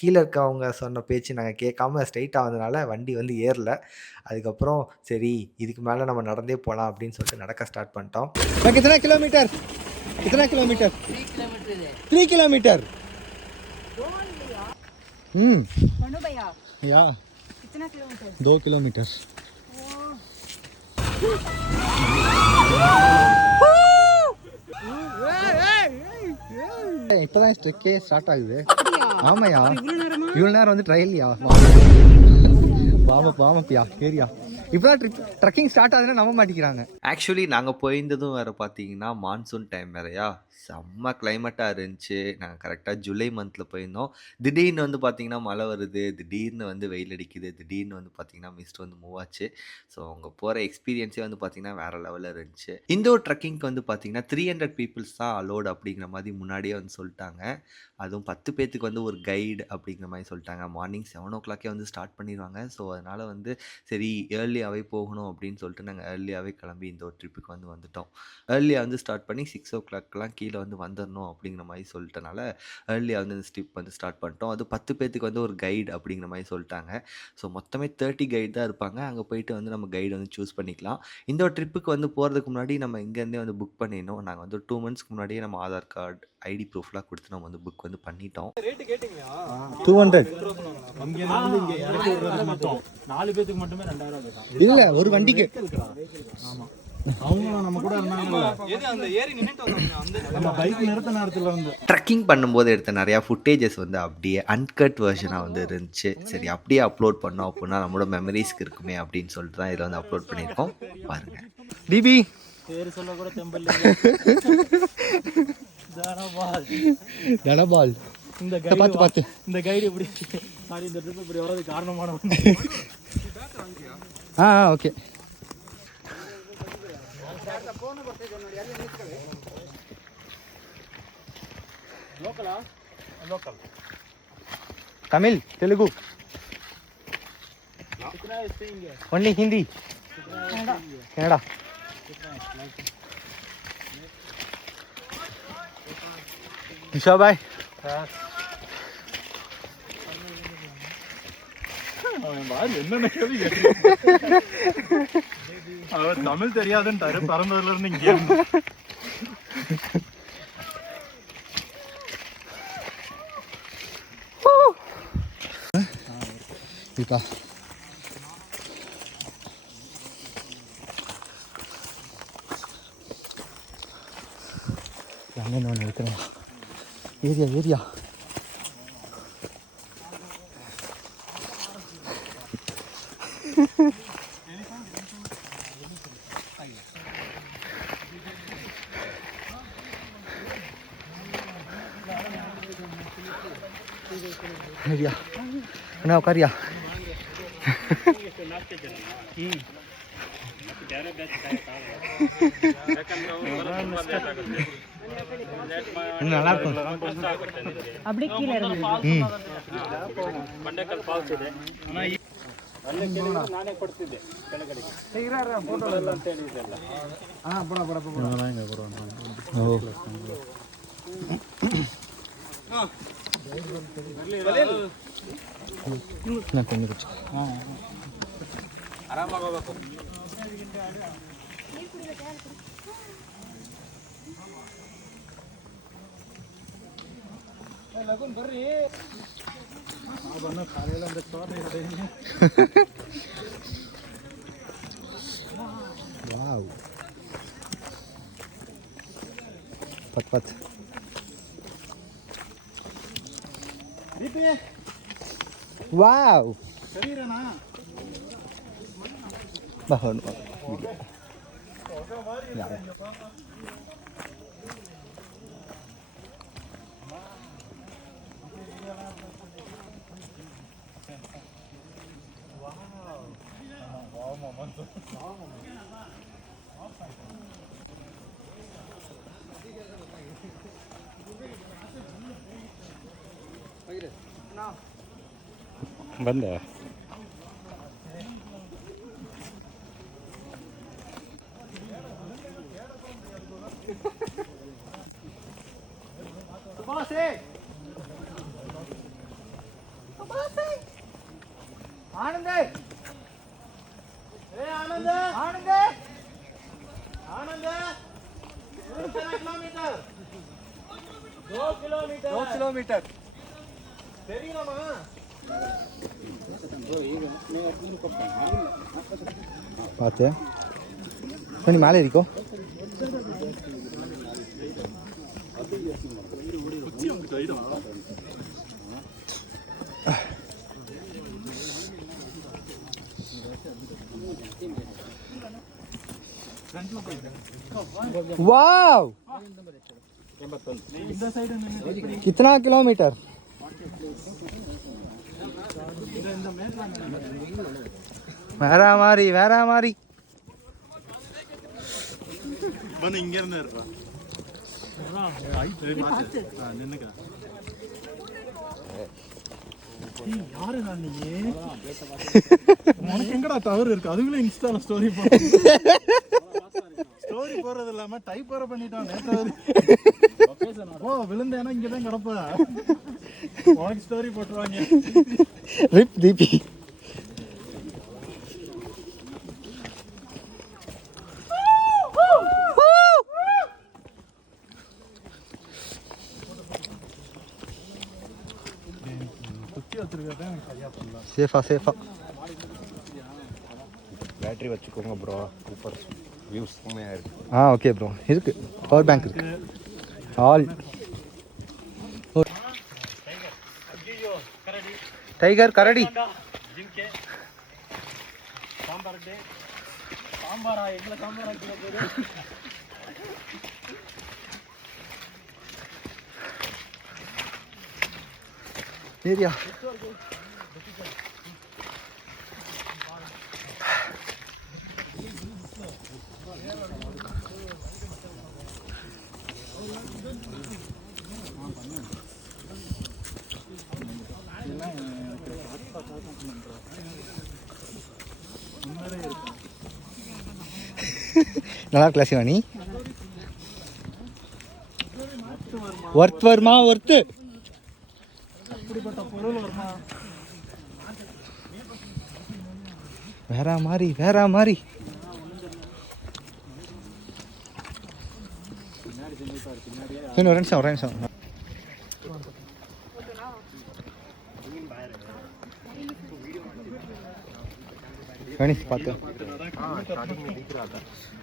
கீழே இருக்கவங்க சொன்ன பேச்சு நாங்கள் கேட்காம ஸ்ட்ரைட்டாக வந்தனால வண்டி வந்து ஏறல. அதுக்கப்புறம் சரி இதுக்கு மேலே நம்ம நடந்தே போகலாம் அப்படின்னு சொல்லிட்டு நடக்க ஸ்டார்ட் பண்ணிட்டோம். कितना किलोमीटर 3 किलोमीटर 3 किलोमीटर भैया या कितना किलोमीटर 2 किलोमीटर இப்பதான் ஸ்ட்ரெக்கே ஸ்டார்ட் ஆகுது. ஆமாயா இவ்வளோ நேரம் வந்து ட்ரையல்யா வாமப்பியா ஏரியா இப்போதான் ட்ரெக்கிங் ஸ்டார்ட் ஆகுதுன்னா நம்ப மாட்டேங்கிறாங்க. ஆக்சுவலி நாங்கள் போயிருந்ததும் வேறு பார்த்தீங்கன்னா மான்சூன் டைம் வேறையா, செம்ம கிளைமேட்டாக இருந்துச்சு. நாங்கள் கரெக்டாக ஜூலை மந்தில் போயிருந்தோம். திடீர்னு வந்து பார்த்திங்கன்னா மழை வருது, திடீர்னு வந்து வெயில் அடிக்குது, திடீர்னு வந்து பார்த்திங்கன்னா மிஸ்ட் வந்து மூவ் ஆச்சு. ஸோ அவங்க போகிற எக்ஸ்பீரியன்ஸே வந்து பார்த்திங்கன்னா வேறு லெவலில் இருந்துச்சு. இண்டோர் ட்ரெக்கிங்க்கு வந்து பார்த்திங்கன்னா 300 பீப்புள்ஸ் தான் அலோடு அப்படிங்கிற மாதிரி முன்னாடியே வந்து சொல்லிட்டாங்க. அதுவும் 10 பேத்துக்கு வந்து ஒரு கைடு அப்படிங்கிற மாதிரி சொல்லிட்டாங்க. மார்னிங் 7 o'clock வந்து ஸ்டார்ட் பண்ணிடுவாங்க. ஸோ அதனால் வந்து சரி ஏர்லியாகவே போகணும் அப்படின்னு சொல்லிட்டு நாங்கள் ஏர்லியாகவே கிளம்பி இந்த ஒரு ட்ரிப்புக்கு வந்து வந்துட்டோம். ஏர்லியாக வந்து ஸ்டார்ட் பண்ணி 6 o'clockலாம் கீழே வந்து வந்துடணும் அப்படிங்கிற மாதிரி சொல்லிட்டனால ஏர்லியாக வந்து இந்த ட்ரிப் வந்து ஸ்டார்ட் பண்ணிட்டோம். அது 10 பேத்துக்கு வந்து ஒரு கைடு அப்படிங்கிற மாதிரி சொல்லிட்டாங்க. ஸோ மொத்தமே 30 கைடு தான் இருப்பாங்க. அங்கே போயிட்டு வந்து நம்ம கைடு வந்து சூஸ் பண்ணிக்கலாம். இந்த ஒரு ட்ரிப்புக்கு வந்து போகிறதுக்கு முன்னாடி நம்ம இங்கேருந்தே வந்து புக் பண்ணிடணும். நாங்கள் வந்து 2 monthsக்கு முன்னாடியே நம்ம ஆதார் கார்டு ஐடி ப்ரூஃப்லாம் கொடுத்து நம்ம வந்து புக் வந்து பண்ணிட்டோம். 200 4 பேத்துக்கு மட்டுமே 2000 கேட்டான். இல்ல ஒரு வண்டிக்கு. ஆமா அவங்க நம்ம கூட இருந்தாங்கல்ல, அந்த ஏறி நின்னுட்டு வந்தாங்க, அந்த நம்ம பைக் நிறுத்த நேரத்துல வந்து ட்ரெக்கிங் பண்ணும்போது எடுத்த நிறையா ஃபுட்டேஜஸ் வந்து அப்படியே அன்கட் வெர்ஷனாக வந்து இருந்துச்சு. சரி அப்படியே அப்லோட் பண்ணோம் அப்படின்னா நம்மளோட மெமரிஸ்க்கு இருக்குமே அப்படின்னு சொல்லிட்டு தான் இதில் வந்து அப்லோட் பண்ணியிருக்கோம். பாருங்கள். டிபி பேர் சொல்ல கூட தெம்பல். தனபால் இந்த பார்த்து இந்த கைடு இப்படி சாரி இந்த ட்ரிப் இப்படி வரது காரணமான ஓகே. லோக்கலா லோக்கல் தமிழ் தெலுங்கு कितना है स्पेइंग है ஒன்லி ஹிந்தி கன்னடா. நிஷா பாய் என்னென்ன கேள்வி அவர் தமிழ் தெரியாதுன்னு பிறந்ததுல இருந்து இங்கே இருக்கா. அங்கே ஒன்று இருக்கிறேன். ஏரியா ஏரியா ஏரியா என்ன உட்காரியா. நல்லா இருக்கும். அப்படியே கீழே இறங்கு. ಬಂಡೆಕಲ್ ಫಾಲ್ಸ್ ಇದೆ. ನಾನೇ ಕೊಡ್ತಿದ್ದೆ ಕೆಳಗಡೆ ಫೋಟೋ ಎಲ್ಲ ಅಂತ ಹೇಳಿದ್ದೆಲ್ಲ. ಆರಾಮಾಗೋಗ್ಬೇಕು. ಲಗುನ್ ಬರ್ರಿ. ವಾವ್ ಪತ್ ಪತ್ ವಾವ್ ಬಾ ಹೊರಡು ಯಾರ ಬಂದೆ ஆனந்தே ஏய் ஆனந்தே ஆனந்தே ஆனந்தே கிலோமீட்டர் 2 கிலோமீட்டர் தெரியுமா பார்த்து நீ மேலே இருக்கோ. वाव कितना किलोमीटर வேற மாதிரி வந்து இங்க இருந்து இருக்கா நின்னுக்க யாரு நான் நீ உனக்கு எங்கடா தவறு இருக்கு அதுக்குள்ள இன்ஸ்டால ஸ்டோரி போறது இல்லாம டைப் வர பண்ணிட்டான் நேற்று ஓ விழுந்தேன்னா இங்கதான் கிடப்ப உனக்கு ஸ்டோரி போட்டுருவாங்க ரிப் தீபி சேஃபா பேட்டரி வச்சுக்கோங்க ப்ரோ சூப்பர் வியூஸ் செம்மையாக இருக்குது. ஓகே ப்ரோ இருக்கு பவர் பேங்க் இருக்கு ஆல் டைகர் கரடி சாம்பாரா எங்களை சாம்பாரா ஏரியா நல்லா இருக்கல சிவானி ஒர்த் வருமா ஒர்த்து இப்படிப்பட்ட பொருள் வருமா வேற மாதிரி இன்னும் ஒரு நிமிஷம் கணிஷ் பார்த்து